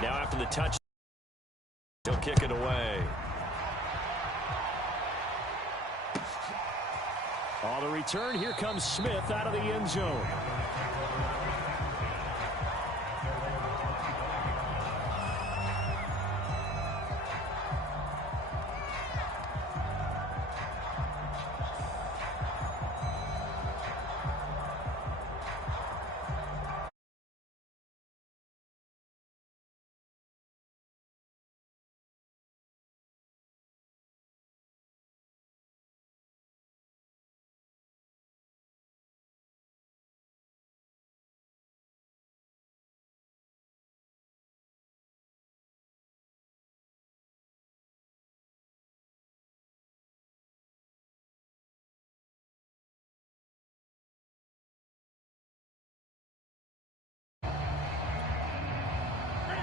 Now after the touch, he'll kick it away. On the return, here comes Smith out of the end zone.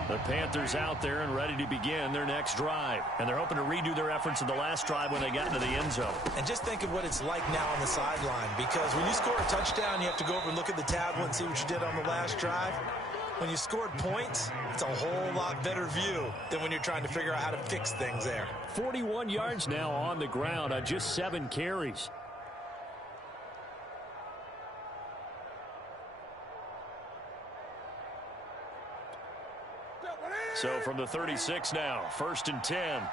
The Panthers out there and ready to begin their next drive. And they're hoping to redo their efforts in the last drive when they got into the end zone. And just think of what it's like now on the sideline. Because when you score a touchdown, you have to go over and look at the tablet and see what you did on the last drive. When you scored points, it's a whole lot better view than when you're trying to figure out how to fix things there. 41 yards now on the ground on just 7 carries. So from the 36 now, 1st and 10.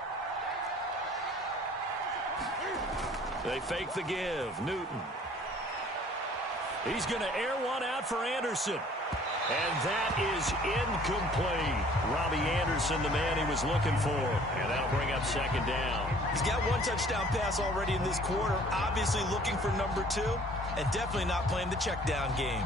They fake the give. Newton. He's going to air one out for Anderson. And that is incomplete. Robbie Anderson, the man he was looking for. And that'll bring up 2nd down. He's got 1 touchdown pass already in this quarter. Obviously looking for number 2. And definitely not playing the check down game.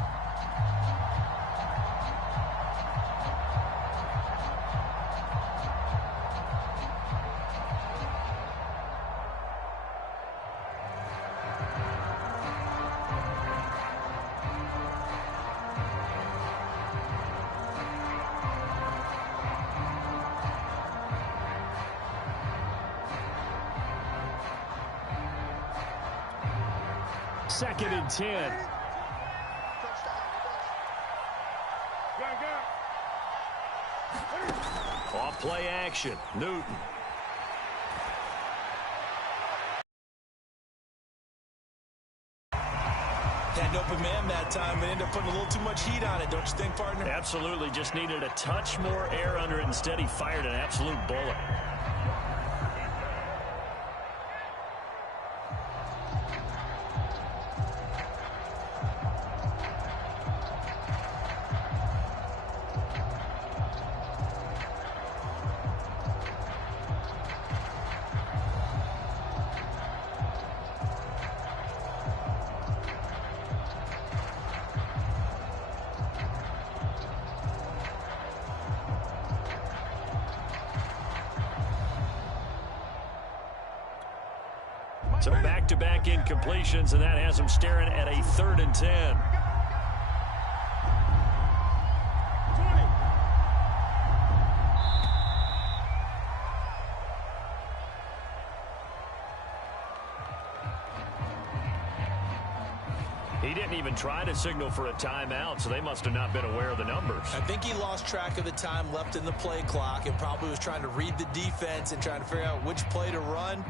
Second and 10. Off play action. Newton. Had an open man that time, but ended up putting a little too much heat on it, don't you think, partner? Absolutely. Just needed a touch more air under it. Instead, he fired an absolute bullet. So back-to-back incompletions, and that has him staring at a 3rd and 10. He didn't even try to signal for a timeout, so they must have not been aware of the numbers. I think he lost track of the time left in the play clock and probably was trying to read the defense and trying to figure out which play to run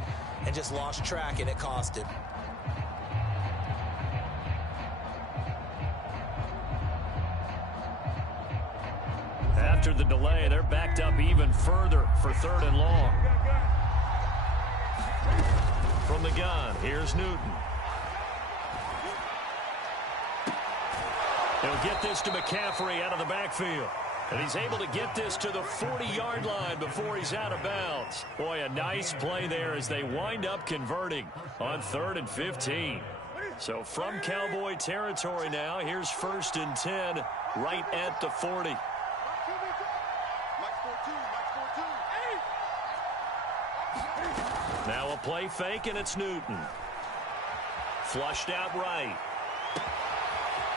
and just lost track, and it cost him. After the delay, they're backed up even further for 3rd and long. From the gun, here's Newton. He'll get this to McCaffrey out of the backfield. And he's able to get this to the 40-yard line before he's out of bounds. Boy, a nice play there as they wind up converting on 3rd and 15. So from Cowboy territory now, here's 1st and 10 right at the 40. Now a play fake, and it's Newton. Flushed out right.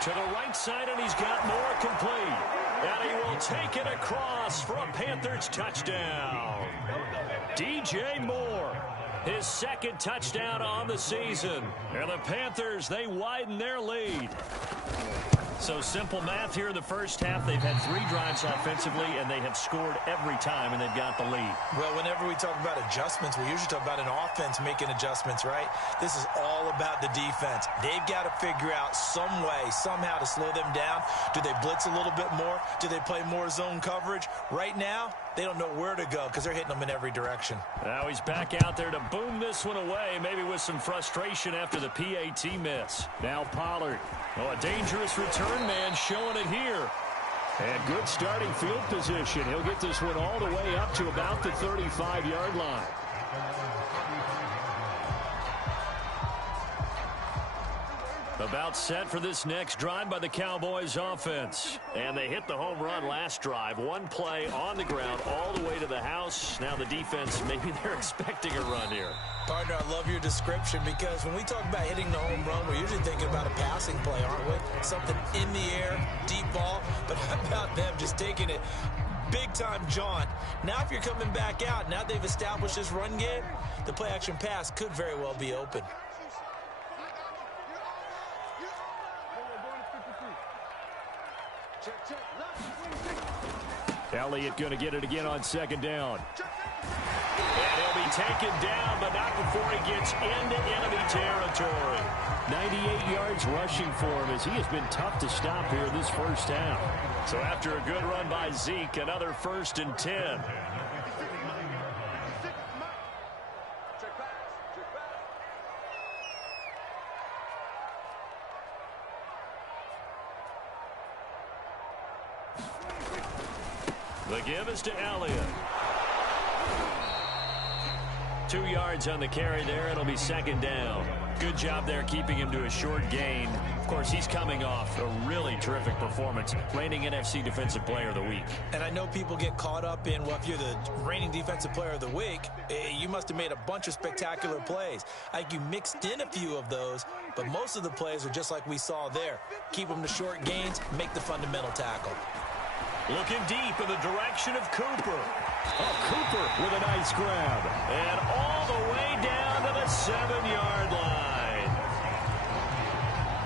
To the right side, and he's got more complete. And he will take it across for a Panthers touchdown. DJ Moore, his 2nd touchdown on the season. And the Panthers, they widen their lead. So simple math here in the first half. They've had 3 drives offensively, and they have scored every time, and they've got the lead. Well, whenever we talk about adjustments, we usually talk about an offense making adjustments, right? This is all about the defense. They've got to figure out some way, somehow to slow them down. Do they blitz a little bit more? Do they play more zone coverage? Right now, they don't know where to go because they're hitting them in every direction. Now he's back out there to boom this one away, maybe with some frustration after the PAT miss. Now Pollard. Oh, a dangerous return man showing it here. And good starting field position. He'll get this one all the way up to about the 35-yard line. About set for this next drive by the Cowboys offense. And they hit the home run last drive. One play on the ground all the way to the house. Now the defense, maybe they're expecting a run here. Partner, I love your description because when we talk about hitting the home run, we're usually thinking about a passing play, aren't we? Something in the air, deep ball. But how about them just taking it big-time jaunt? Now if you're coming back out, now they've established this run game, the play-action pass could very well be open. Elliott going to get it again on second down. And he'll be taken down, but not before he gets into enemy territory. 98 yards rushing for him as he has been tough to stop here this first half. So after a good run by Zeke, another 1st and 10. The give is to Elliott. 2 yards on the carry there. It'll be second down. Good job there keeping him to a short gain. Of course, he's coming off a really terrific performance. Reigning NFC Defensive Player of the Week. And I know people get caught up in, well, if you're the reigning Defensive Player of the Week, you must have made a bunch of spectacular plays. I think you mixed in a few of those, but most of the plays are just like we saw there. Keep them to short gains, make the fundamental tackle. Looking deep in the direction of Cooper. Oh, Cooper with a nice grab. And all the way down to the 7-yard line.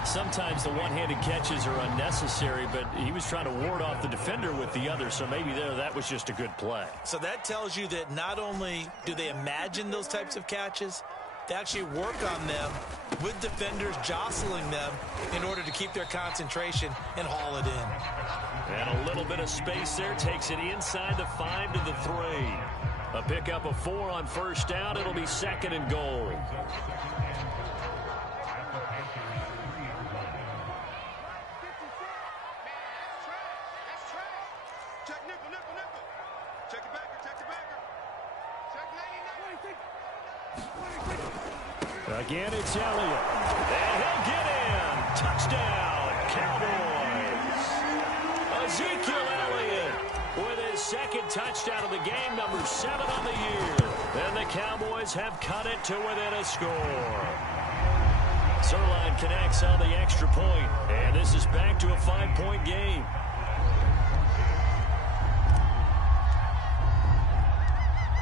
Sometimes the one-handed catches are unnecessary, but he was trying to ward off the defender with the other, so maybe that was just a good play. So that tells you that not only do they imagine those types of catches, they actually work on them with defenders jostling them in order to keep their concentration and haul it in. And a little bit of space there takes it inside the 5 to the 3. A pickup of 4 on first down. It'll be 2nd and goal. Again, it's Elliott. And he'll get in. Touchdown, Cowboys. Ezekiel Elliott with his 2nd touchdown of the game, number 7 on the year. And the Cowboys have cut it to within a score. Zerline connects on the extra point, and this is back to a 5-point game.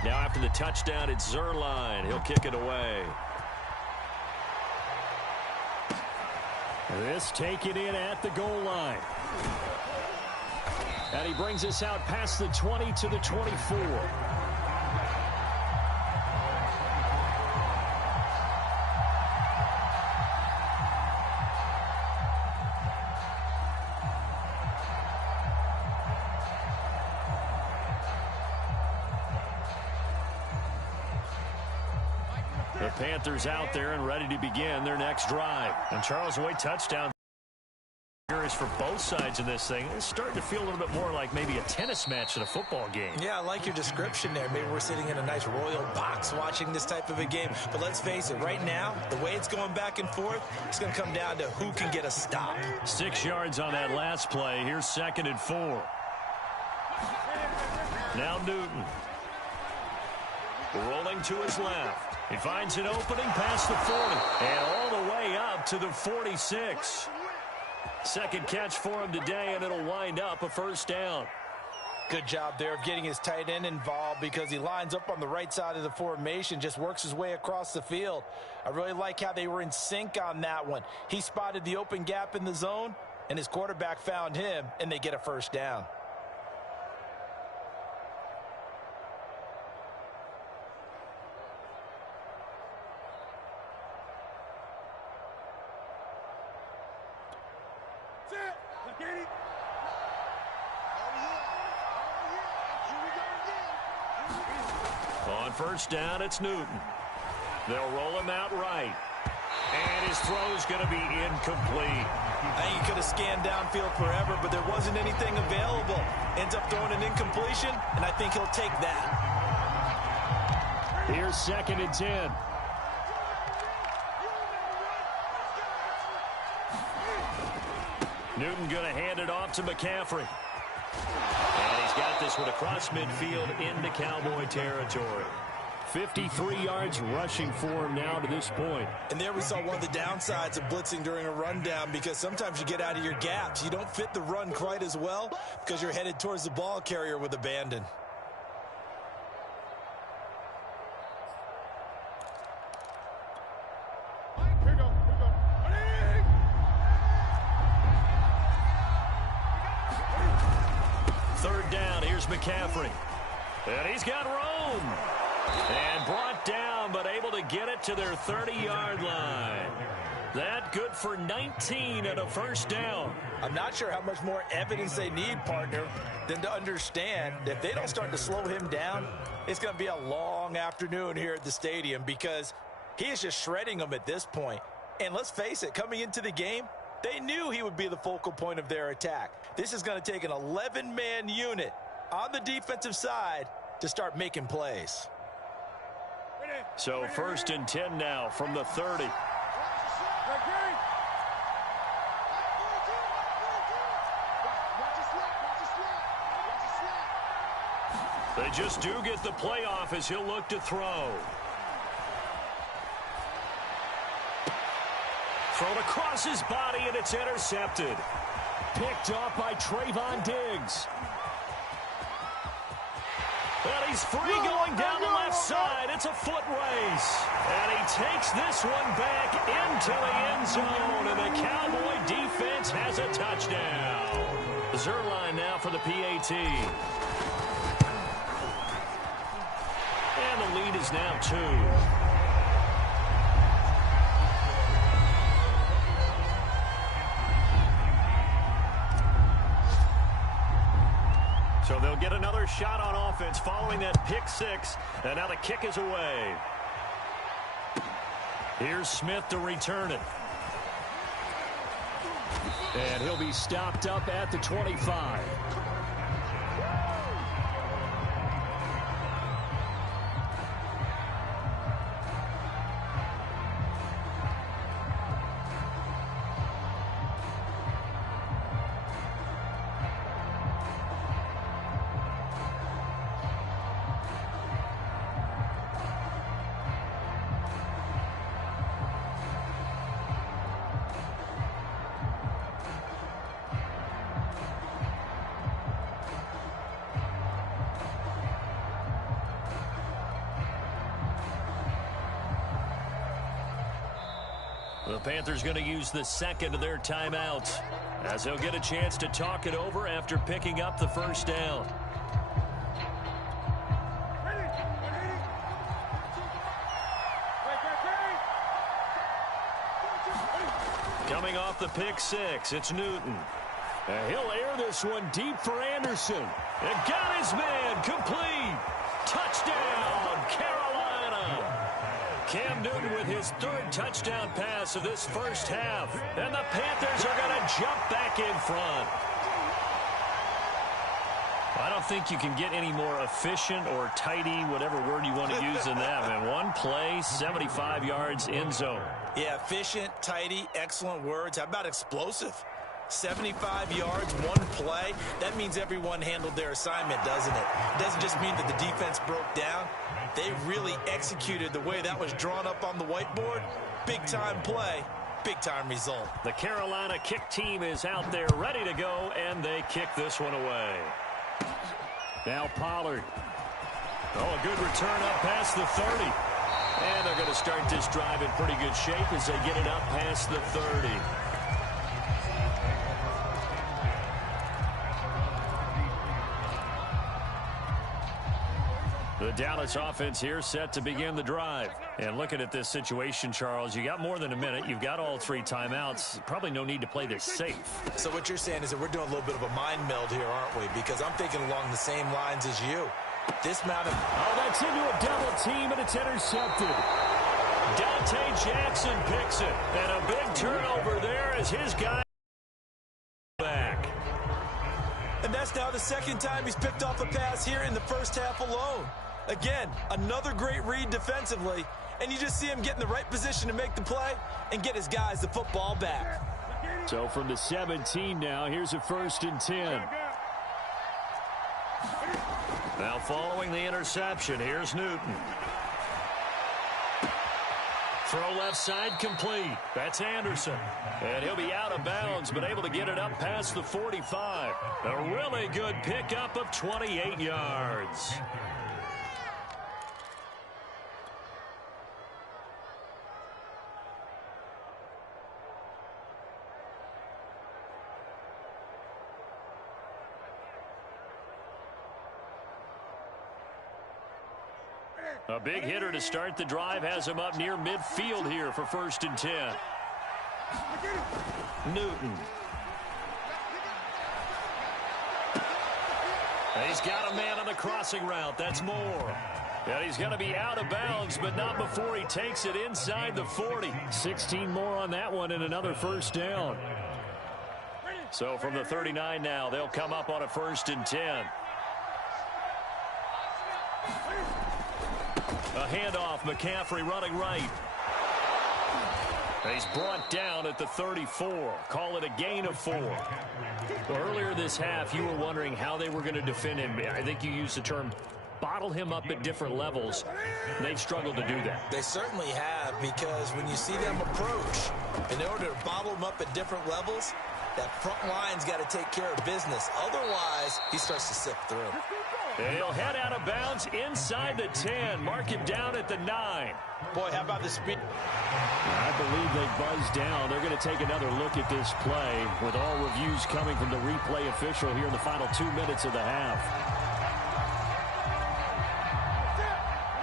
Now after the touchdown, it's Zerline. He'll kick it away. This taken in at the goal line. And he brings us out past the 20 to the 24. The Panthers out there and ready to begin their next drive. And Charles, White touchdown is for both sides in this thing. It's starting to feel a little bit more like maybe a tennis match in a football game. Yeah, I like your description there. Maybe we're sitting in a nice royal box watching this type of a game. But let's face it, right now, the way it's going back and forth, it's going to come down to who can get a stop. 6 yards on that last play. Here's 2nd and 4. Now Newton. Rolling to his left. He finds an opening past the 40 and all the way up to the 46. 2nd catch for him today, and it'll wind up a 1st down. Good job there of getting his tight end involved because he lines up on the right side of the formation, just works his way across the field. I really like how they were in sync on that one. He spotted the open gap in the zone, and his quarterback found him, and they get a first down. On first down, it's Newton. They'll roll him out right. And his throw's going to be incomplete. I think he could have scanned downfield forever, but there wasn't anything available. Ends up throwing an incompletion, and I think he'll take that. Here's 2nd and 10. Newton going to hand it off to McCaffrey. And he's got this one across midfield into Cowboy territory. 53 yards rushing for him now to this point. And there we saw one of the downsides of blitzing during a rundown, because sometimes you get out of your gaps. You don't fit the run quite as well because you're headed towards the ball carrier with abandon. Third down, here's McCaffrey. And he's got room. And brought down, but able to get it to their 30-yard line. That good for 19 and a first down. I'm not sure how much more evidence they need, partner, than to understand that if they don't start to slow him down, it's going to be a long afternoon here at the stadium, because he is just shredding them at this point. And let's face it, coming into the game, they knew he would be the focal point of their attack. This is going to take an 11-man unit on the defensive side to start making plays. So 1st and 10 now from the 30. They just do get the playoff as he'll look to throw. Thrown across his body, and it's intercepted. Picked off by Trayvon Diggs. And he's free going down the left side. It's a foot race. And he takes this one back into the end zone. And the Cowboy defense has a touchdown. Zerline now for the PAT. And the lead is now 2. So they'll get another shot on offense following that pick 6. And now the kick is away. Here's Smith to return it. And he'll be stopped up at the 25. The Panthers going to use the second of their timeouts, as they'll get a chance to talk it over after picking up the first down. Coming off the pick 6, it's Newton. And he'll air this one deep for Anderson. And got his man complete. Touchdown, Carolina. Cam Newton with his 3rd touchdown pass of this first half. And the Panthers are going to jump back in front. I don't think you can get any more efficient or tidy, whatever word you want to use in that, man. One play, 75 yards, end zone. Yeah, efficient, tidy, excellent words. How about explosive? 75 yards, one play. That means everyone handled their assignment, doesn't it? It doesn't just mean that the defense broke down. They really executed the way that was drawn up on the whiteboard. Big-time play, big-time result. The Carolina kick team is out there ready to go, and they kick this one away. Now Pollard. Oh, a good return up past the 30. And they're going to start this drive in pretty good shape as they get it up past the 30. The Dallas offense here set to begin the drive. And looking at this situation, Charles, you got more than a minute. You've got all 3 timeouts. Probably no need to play this safe. So what you're saying is that we're doing a little bit of a mind meld here, aren't we? Because I'm thinking along the same lines as you. This amount of... Oh, that's into a double team, and it's intercepted. Dante Jackson picks it. And a big turnover there as his guy back. And that's now the second time he's picked off a pass here in the first half alone. Again, another great read defensively, and you just see him get in the right position to make the play and get his guys the football back. So from the 17 now, here's a 1st and 10. Now following the interception, here's Newton. Throw left side complete. That's Anderson. And he'll be out of bounds, but able to get it up past the 45. A really good pickup of 28 yards. A big hitter to start the drive has him up near midfield here for 1st and 10. Newton. And he's got a man on the crossing route. That's Moore. And he's going to be out of bounds, but not before he takes it inside the 40. 16 more on that one and another 1st down. So from the 39 now, they'll come up on a 1st and 10. A handoff, McCaffrey running right. He's brought down at the 34. Call it a gain of 4. Well, earlier this half, you were wondering how they were going to defend him. I think you used the term bottle him up at different levels. They've struggled to do that. They certainly have, because when you see them approach, in order to bottle him up at different levels, that front line's got to take care of business. Otherwise, he starts to sift through. And he'll head out of bounds inside the 10. Mark him down at the 9. Boy, how about the speed? I believe they buzzed down. They're going to take another look at this play with all reviews coming from the replay official here in the final 2 minutes of the half.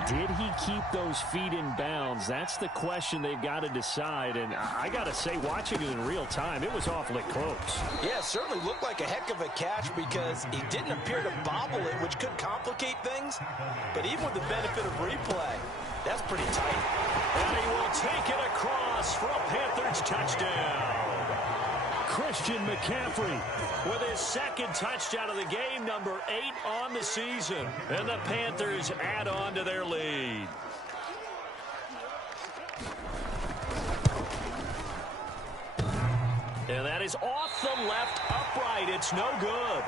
Did he keep those feet in bounds? That's the question they've got to decide. And I got to say, watching it in real time, it was awfully close. Yeah, it certainly looked like a heck of a catch because he didn't appear to bobble it, which could complicate things. But even with the benefit of replay, that's pretty tight. And he will take it across for a Panthers touchdown. Christian McCaffrey with his 2nd touchdown of the game, number 8 on the season. And the Panthers add on to their lead. And that is off the left upright. It's no good.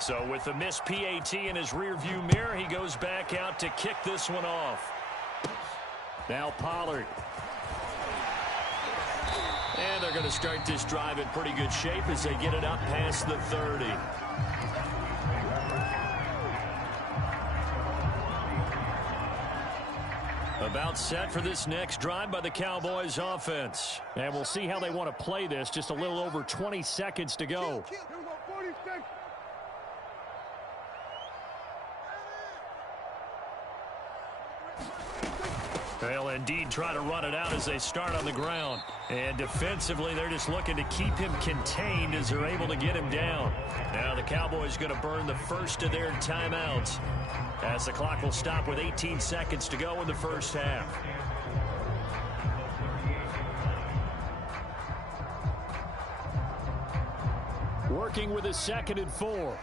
So with the missed PAT in his rearview mirror, he goes back out to kick this one off. Now Pollard. And they're going to start this drive in pretty good shape as they get it up past the 30. About set for this next drive by the Cowboys offense. And we'll see how they want to play this. Just a little over 20 seconds to go. They'll indeed try to run it out as they start on the ground. And defensively, they're just looking to keep him contained as they're able to get him down. Now the Cowboys going to burn the first of their timeouts as the clock will stop with 18 seconds to go in the first half. Working with a 2nd and 4.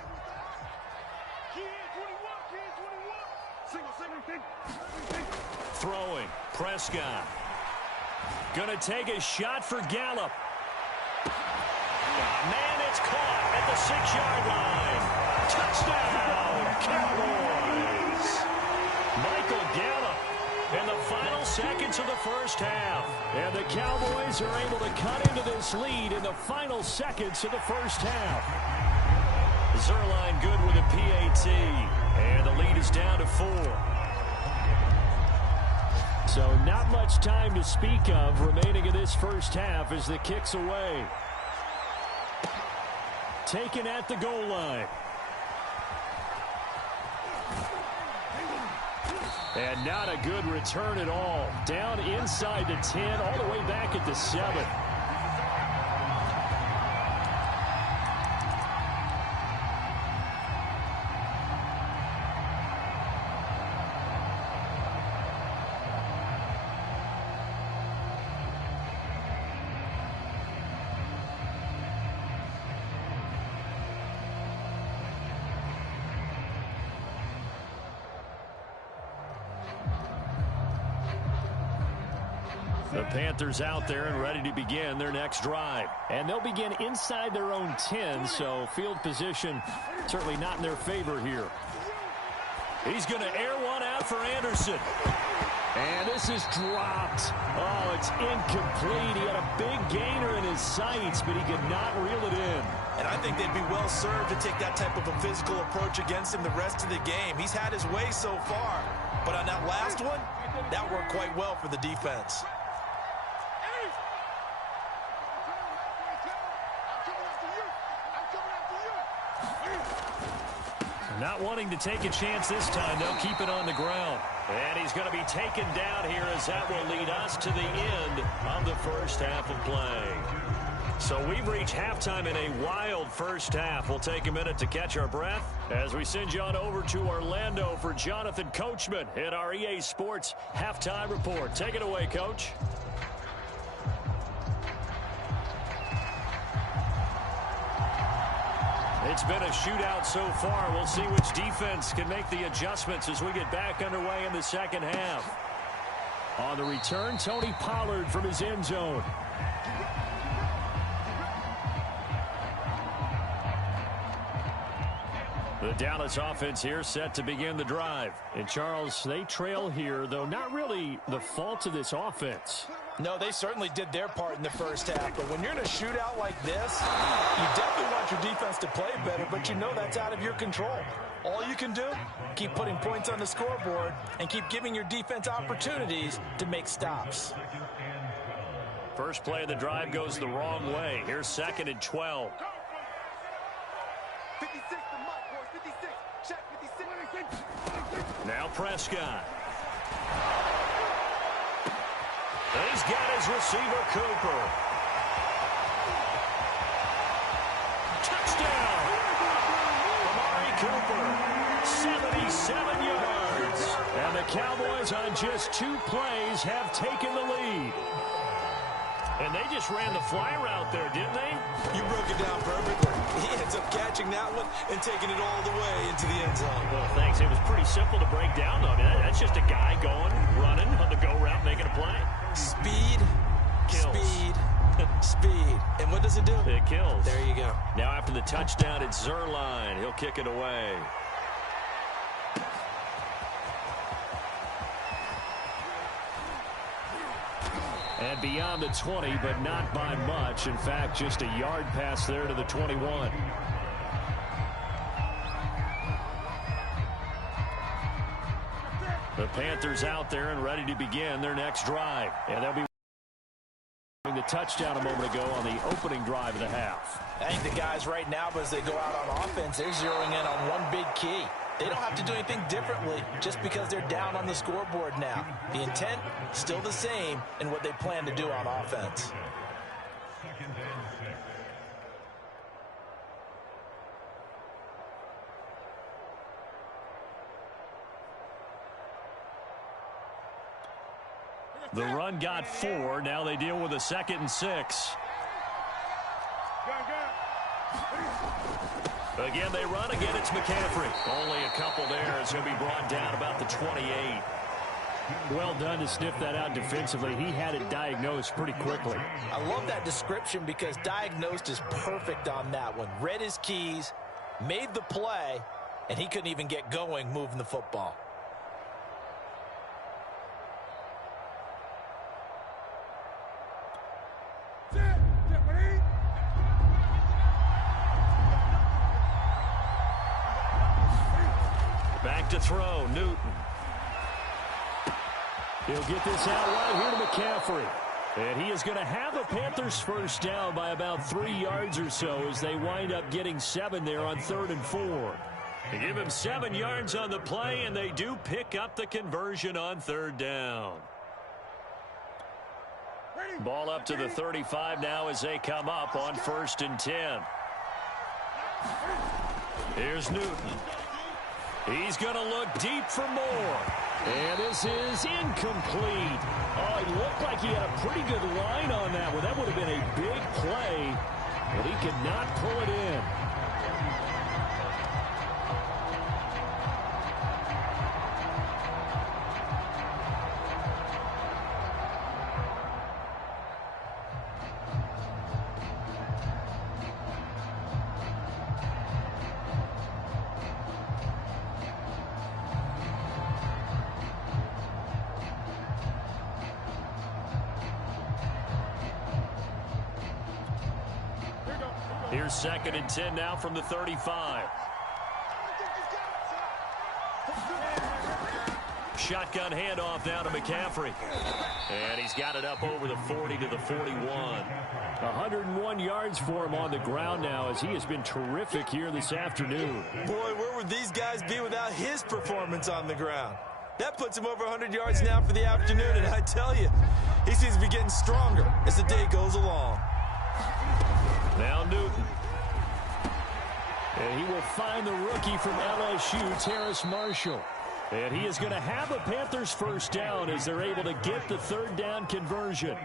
Throwing. Prescott. Gonna take a shot for Gallup. Man, it's caught at the 6-yard line. Touchdown, Cowboys. Michael Gallup in the final seconds of the first half. And the Cowboys are able to cut into this lead in the final seconds of the first half. Zerline good with a PAT. And the lead is down to 4. So not much time to speak of remaining in this first half as the kick's away. Taken at the goal line. And not a good return at all. Down inside the 10, all the way back at the 7. The Panthers out there and ready to begin their next drive. And they'll begin inside their own 10, so field position certainly not in their favor here. He's going to air one out for Anderson. And this is dropped. Oh, it's incomplete. He had a big gainer in his sights, but he could not reel it in. And I think they'd be well served to take that type of a physical approach against him the rest of the game. He's had his way so far. But on that last one, that worked quite well for the defense. Not wanting to take a chance this time. They'll keep it on the ground. And he's going to be taken down here as that will lead us to the end of the first half of play. So we've reached halftime in a wild first half. We'll take a minute to catch our breath as we send you on over to Orlando for Jonathan Coachman in our EA Sports Halftime Report. Take it away, Coach. It's been a shootout so far. We'll see which defense can make the adjustments as we get back underway in the second half. On the return, Tony Pollard from his end zone. The Dallas offense here set to begin the drive. And, Charles, they trail here, though not really the fault of this offense. No, they certainly did their part in the first half. But when you're in a shootout like this, you definitely want your defense to play better, but you know that's out of your control. All you can do, keep putting points on the scoreboard and keep giving your defense opportunities to make stops. First play of the drive goes the wrong way. Here's 2nd and 12. 56, the mark, boys. 56. Check 56. Now Prescott. He's got his receiver, Cooper. Touchdown! Amari Cooper, 77 yards. And the Cowboys on just 2 plays have taken the lead. And they just ran the fly route there, didn't they? You broke it down perfectly. He ends up catching that one and taking it all the way into the end zone. Well, thanks. It was pretty simple to break down, though. I mean, that's just a guy going, running on the go route, making a play. Speed, kills. Speed, speed. And what does it do? It kills. There you go. Now after the touchdown, it's Zerline. He'll kick it away. And beyond the 20, but not by much. In fact, just a yard pass there to the 21. The Panthers out there and ready to begin their next drive. And they'll be the touchdown a moment ago on the opening drive of the half. I think the guys right now, as they go out on offense, they're zeroing in on one big key. They don't have to do anything differently just because they're down on the scoreboard now. The intent, still the same in what they plan to do on offense. The run got 4. Now they deal with a 2nd and 6. Again, they run. Again, it's McCaffrey. Only a couple there as he'll be brought down about the 28. Well done to sniff that out defensively. He had it diagnosed pretty quickly. I love that description because diagnosed is perfect on that one. Read his keys, made the play, and he couldn't even get going moving the football. Back to throw, Newton. He'll get this out right here to McCaffrey. And he is going to have a Panthers first down by about 3 yards or so as they wind up getting 7 there on 3rd and 4. They give him 7 yards on the play, and they do pick up the conversion on 3rd down. Ball up to the 35 now as they come up on 1st and 10. Here's Newton. He's going to look deep for more. And this is incomplete. Oh, it looked like he had a pretty good line on that one. That would have been a big play, but he could not pull it in. Here's 2nd and 10 now from the 35. Shotgun handoff now to McCaffrey. And he's got it up over the 40 to the 41. 101 yards for him on the ground now as he has been terrific here this afternoon. Boy, where would these guys be without his performance on the ground? That puts him over 100 yards now for the afternoon, and I tell you, he seems to be getting stronger as the day goes along. Now Newton. And he will find the rookie from LSU, Terrace Marshall. And he is going to have a Panthers first down as they're able to get the 3rd down conversion.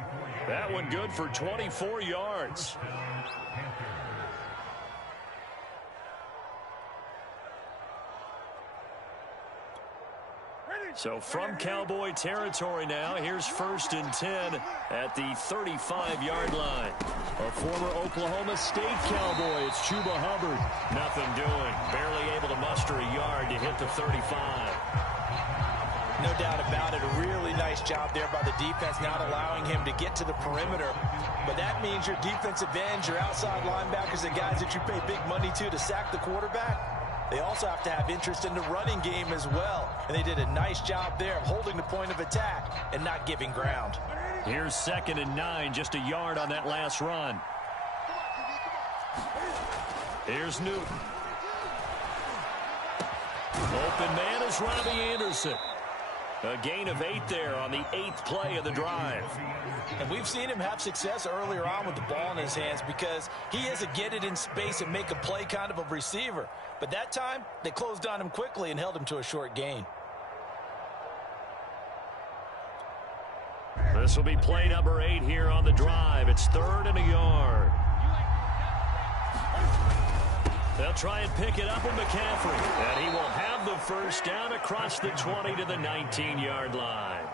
That one good for 24 yards. So from Cowboy territory now, here's 1st and 10 at the 35-yard line. A former Oklahoma State Cowboy, it's Chuba Hubbard. Nothing doing. Barely able to muster a yard to hit the 35. No doubt about it. A really nice job there by the defense, not allowing him to get to the perimeter. But that means your defensive ends, your outside linebackers, the guys that you pay big money to sack the quarterback, they also have to have interest in the running game as well. And they did a nice job there of holding the point of attack and not giving ground. Here's 2nd and 9, just a yard on that last run. Here's Newton. Open man is Robbie Anderson. A gain of 8 there on the 8th play of the drive. And we've seen him have success earlier on with the ball in his hands because he is a get it in space and make a play kind of a receiver. But that time, they closed on him quickly and held him to a short gain. This will be play number 8 here on the drive. It's 3rd and a yard. They'll try and pick it up with McCaffrey. And he will have the first down across the 20 to the 19-yard line.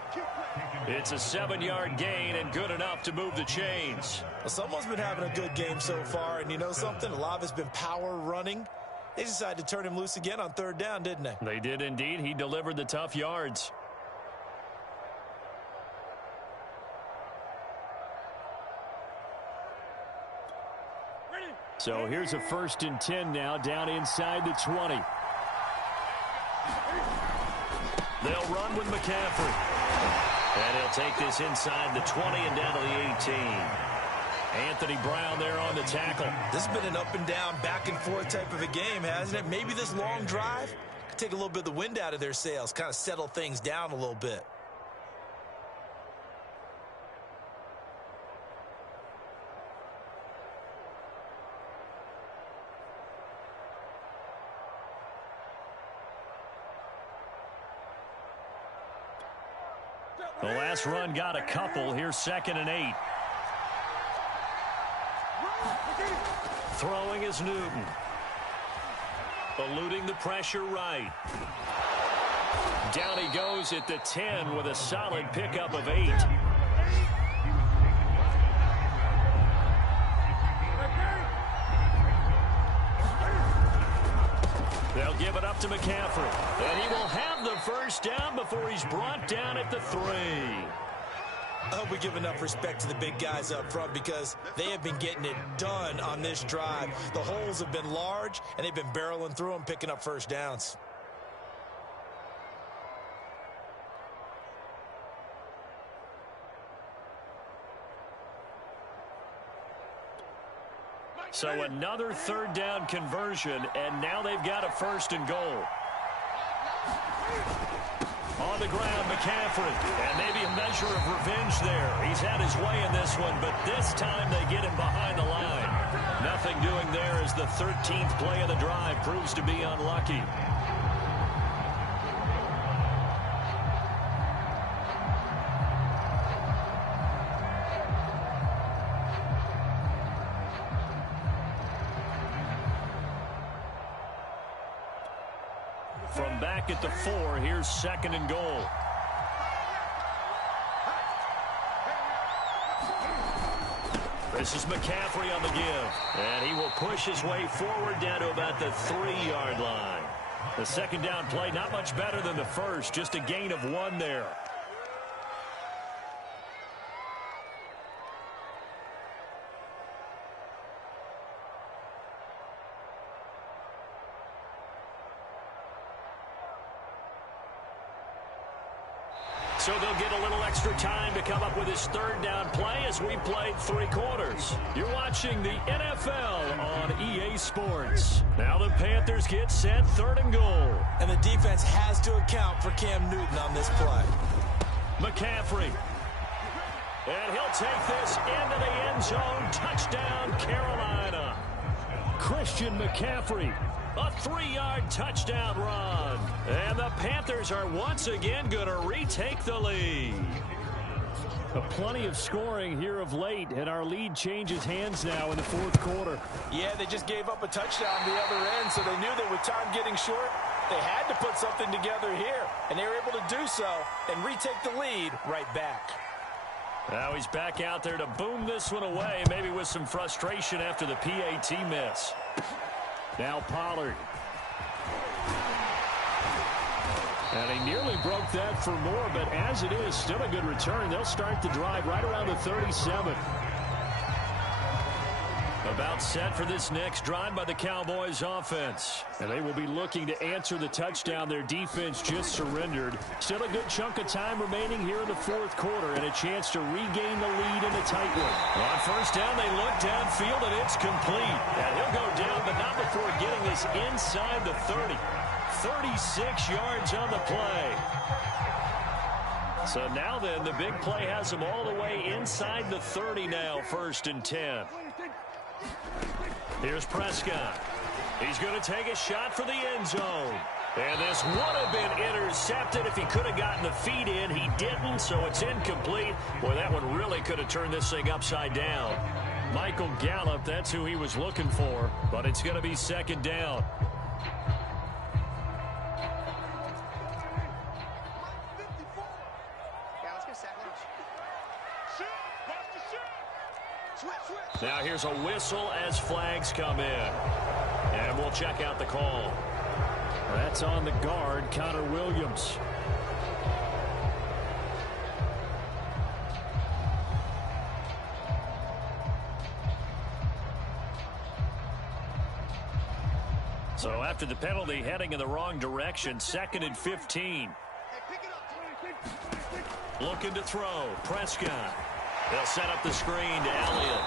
It's a 7-yard gain and good enough to move the chains. Well, someone's been having a good game so far, and you know something? A lot of it's been power running. They decided to turn him loose again on 3rd down, didn't they? They did indeed. He delivered the tough yards. So here's a 1st and 10 now down inside the 20. They'll run with McCaffrey. And he'll take this inside the 20 and down to the 18. Anthony Brown there on the tackle. This has been an up and down, back and forth type of a game, hasn't it? Maybe this long drive could take a little bit of the wind out of their sails, kind of settle things down a little bit. The last run got a couple. Here's 2nd and 8. Throwing is Newton. Eluding the pressure right. Down he goes at the 10 with a solid pickup of 8. They'll give it up to McCaffrey. And he will have the first down before he's brought down at the 3. I hope we give enough respect to the big guys up front because they have been getting it done on this drive. The holes have been large, and they've been barreling through them, picking up first downs. So another third down conversion, and now they've got a 1st and goal. On the ground, McCaffrey. And maybe a measure of revenge there. He's had his way in this one, but this time they get him behind the line. Nothing doing there as the 13th play of the drive proves to be unlucky. From back at the 4, here's 2nd and goal. This is McCaffrey on the give. And he will push his way forward down to about the 3-yard line. The 2nd down play, not much better than the first, just a gain of 1 there. So they'll get a little extra time to come up with his 3rd down play as we played 3 quarters. You're watching the NFL on EA Sports. Now the Panthers get set, 3rd and goal. And the defense has to account for Cam Newton on this play. McCaffrey. And he'll take this into the end zone. Touchdown, Carolina. Christian McCaffrey. A 3-yard touchdown run. And the Panthers are once again going to retake the lead. Plenty of scoring here of late, and our lead changes hands now in the 4th quarter. Yeah, they just gave up a touchdown the other end, so they knew that with time getting short, they had to put something together here. And they were able to do so and retake the lead right back. Now he's back out there to boom this one away, maybe with some frustration after the PAT miss. Now Pollard. And he nearly broke that for more, but as it is, still a good return. They'll start the drive right around the 37. About set for this next drive by the Cowboys offense. And they will be looking to answer the touchdown their defense just surrendered. Still a good chunk of time remaining here in the 4th quarter and a chance to regain the lead in a tight one. On 1st down, they look downfield, and it's complete. And he'll go down, but not before getting this inside the 30. 36 yards on the play. So now then, the big play has them all the way inside the 30 now, 1st and 10. Here's Prescott. He's going to take a shot for the end zone. And this would have been intercepted if he could have gotten the feet in. He didn't, so it's incomplete. Boy, that one really could have turned this thing upside down. Michael Gallup, that's who he was looking for, but it's going to be 2nd down. Now here's a whistle as flags come in. And we'll check out the call. That's on the guard, Connor Williams. So after the penalty, heading in the wrong direction, 2nd and 15. Looking to throw, Prescott. They'll set up the screen to Elliott.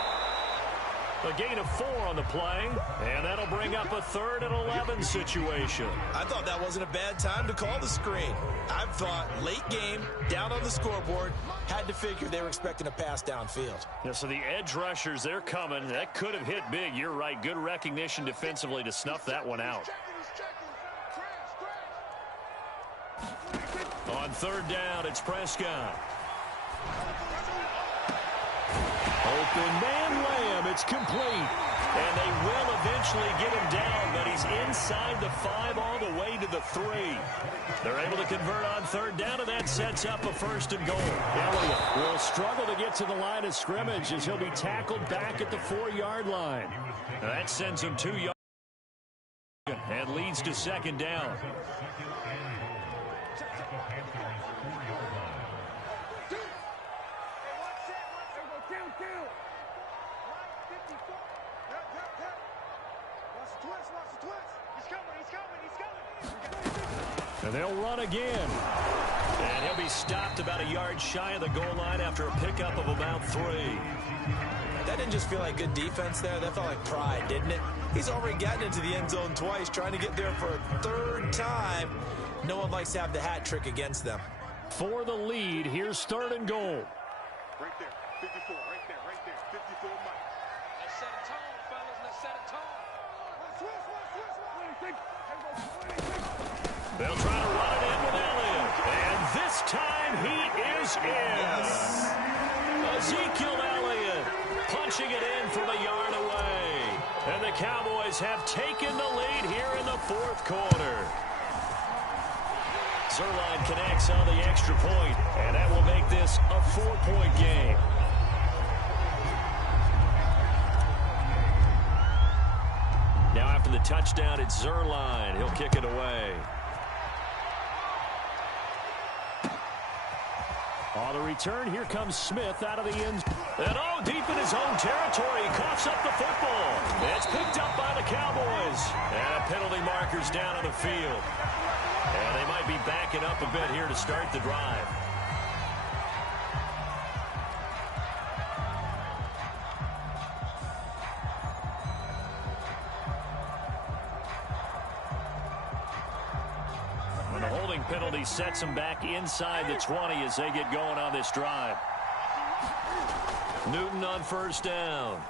A gain of 4 on the play, and that'll bring up a 3rd and 11 situation. I thought that wasn't a bad time to call the screen. I thought late game, down on the scoreboard, had to figure they were expecting a pass downfield. Yeah, so the edge rushers, they're coming. That could have hit big. You're right. Good recognition defensively to snuff that one out. On 3rd down, it's Prescott. Open man Lamb, it's complete. And they will eventually get him down, but he's inside the 5 all the way to the 3. They're able to convert on 3rd down, and that sets up a 1st and goal. Elliott will struggle to get to the line of scrimmage as he'll be tackled back at the 4-yard line. And that sends him 2 yards and leads to 2nd down. And they'll run again. And he'll be stopped about a yard shy of the goal line after a pickup of about 3. That didn't just feel like good defense there. That felt like pride, didn't it? He's already gotten into the end zone twice, trying to get there for a third time. No one likes to have the hat trick against them. For the lead, here's 3rd and goal. Right there, 54, right there, 54 Mike. Let's set a tone, fellas. Let's set a tone. They'll try to run it in with Elliott. And this time he is in. Yes. Ezekiel Elliott punching it in from a yard away. And the Cowboys have taken the lead here in the 4th quarter. Zerline connects on the extra point, and that will make this a 4-point game. Now after the touchdown, it's Zerline. He'll kick it away. On the return, here comes Smith out of the end. And deep in his own territory, he coughs up the football. It's picked up by the Cowboys. And a penalty marker's down on the field. And they might be backing up a bit here to start the drive. And the holding penalty sets them back inside the 20 as they get going on this drive. Newton on 1st down.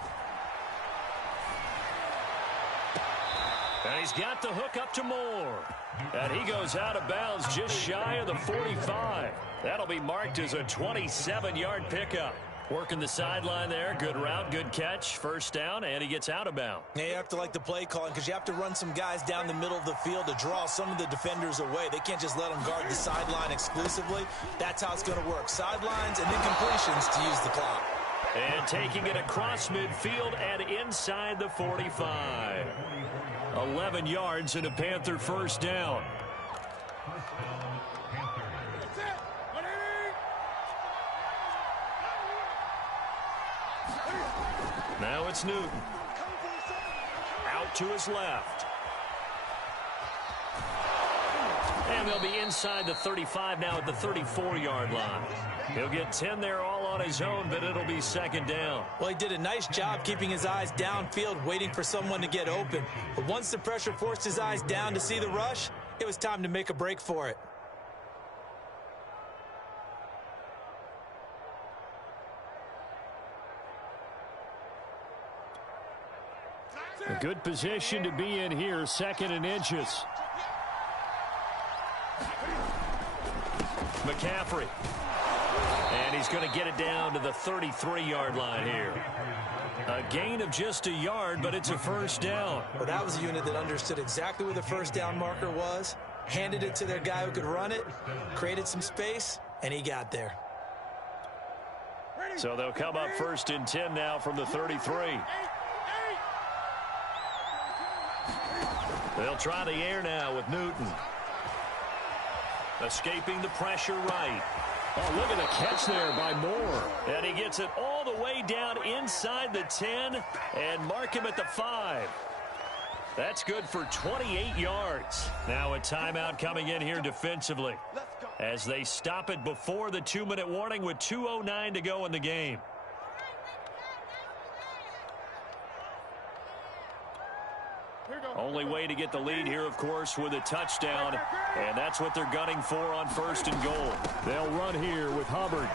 And he's got the hook up to Moore. And he goes out of bounds just shy of the 45. That'll be marked as a 27-yard pickup. Working the sideline there. Good route, good catch. 1st down, and he gets out of bounds. Now you have to like the play calling because you have to run some guys down the middle of the field to draw some of the defenders away. They can't just let them guard the sideline exclusively. That's how it's going to work. Sidelines and then completions to use the clock. And taking it across midfield and inside the 45. 11 yards and a Panther 1st down. Now it's Newton. Out to his left. And they'll be inside the 35 now at the 34-yard line. He'll get 10 there all on his own, but it'll be 2nd down. Well, he did a nice job keeping his eyes downfield, waiting for someone to get open. But once the pressure forced his eyes down to see the rush, it was time to make a break for it. A good position to be in here, 2nd and inches. McCaffrey. And he's going to get it down to the 33-yard line here. A gain of just a yard, but it's a 1st down. Well, that was a unit that understood exactly where the 1st down marker was, handed it to their guy who could run it, created some space, and he got there. So they'll come up 1st and 10 now from the 33. They'll try the air now with Newton. Escaping the pressure right. Oh, look at the catch there by Moore. And he gets it all the way down inside the 10 and mark him at the 5. That's good for 28 yards. Now a timeout coming in here defensively as they stop it before the 2-minute warning with 2:09 to go in the game. Only way to get the lead here, of course, with a touchdown. And that's what they're gunning for on 1st and goal. They'll run here with Hubbard.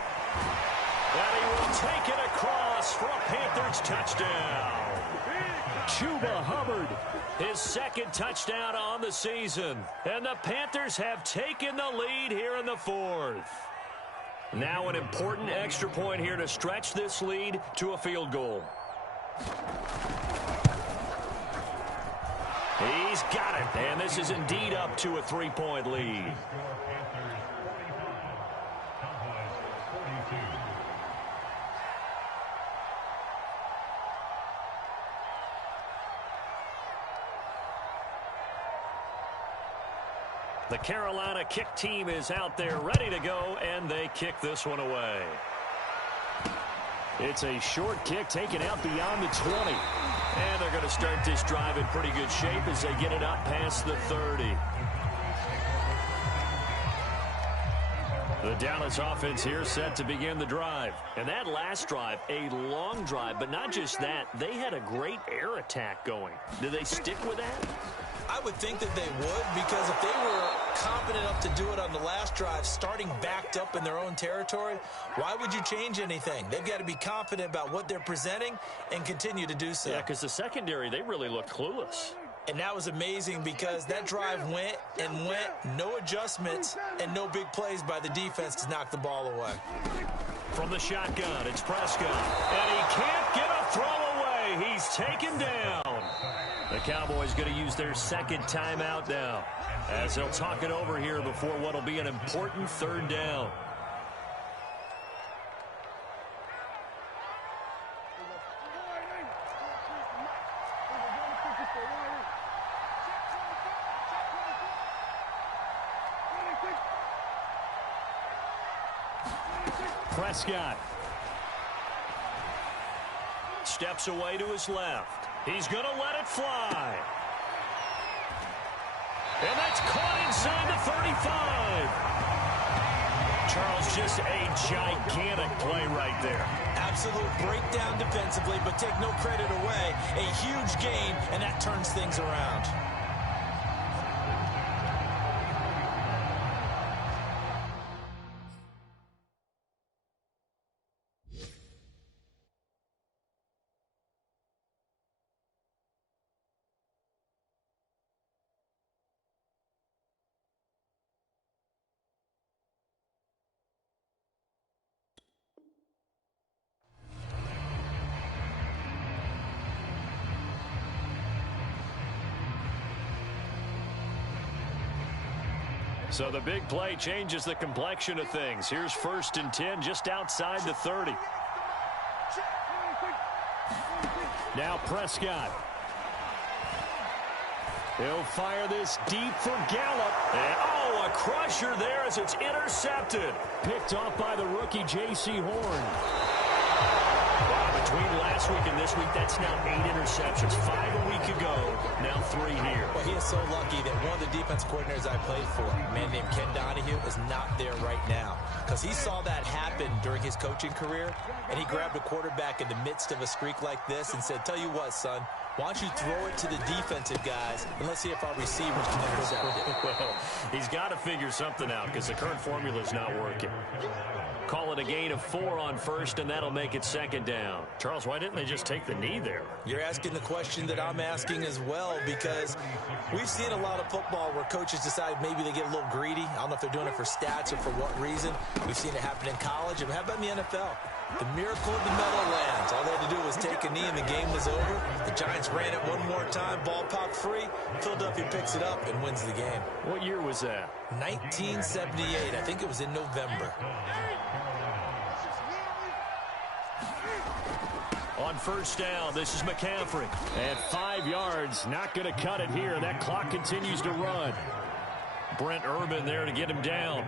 And he will take it across for a Panthers touchdown. Chuba Hubbard, his 2nd touchdown on the season. And the Panthers have taken the lead here in the 4th. Now an important extra point here to stretch this lead to a field goal. He's got it, and this is indeed up to a 3-point lead. The Carolina kick team is out there ready to go, and they kick this one away. It's a short kick taken out beyond the 20. And they're going to start this drive in pretty good shape as they get it up past the 30. The Dallas offense here set to begin the drive. And that last drive, a long drive, but not just that, they had a great air attack going. Do they stick with that? I would think that they would, because if they were confident enough to do it on the last drive, starting backed up in their own territory, why would you change anything? They've got to be confident about what they're presenting and continue to do so. Yeah, because the secondary, they really looked clueless. And that was amazing because that drive went and went, no adjustments, and no big plays by the defense to knock the ball away. From the shotgun, it's Prescott. And he can't get a throw away. He's taken down. The Cowboys going to use their second timeout now, as they'll talk it over here before what will be an important third down. Prescott steps away to his left. He's going to let it fly. And that's caught inside the 35. Charles, just a gigantic play right there. Absolute breakdown defensively, but take no credit away. A huge gain, and that turns things around. So the big play changes the complexion of things. Here's 1st and 10 just outside the 30. Now Prescott. He'll fire this deep for Gallup. And, oh, a crusher there as it's intercepted. Picked off by the rookie J.C. Horn. Wow, between last week and this week, that's now 8 interceptions. 5 a week ago, now 3 here. Well, he is so lucky that one of the defense coordinators I played for, a man named Ken Donahue, is not there right now. Because he saw that happen during his coaching career, and he grabbed a quarterback in the midst of a streak like this and said, tell you what, son, why don't you throw it to the defensive guys, and let's see if our receivers can intercept it. Well, he's got to figure something out because the current formula is not working. Call it a gain of 4 on 1st, and that'll make it 2nd down. Charles, why didn't they just take the knee there? You're asking the question that I'm asking as well, because we've seen a lot of football where coaches decide maybe they get a little greedy. I don't know if they're doing it for stats or for what reason. We've seen it happen in college. And how about in the NFL? The miracle of the Meadowlands. All they had to do was take a knee and the game was over. The Giants ran it one more time, ball popped free. Philadelphia picks it up and wins the game. What year was that? 1978. I think it was in November. On 1st down, this is McCaffrey. At 5 yards, not going to cut it here. That clock continues to run. Brent Urban there to get him down.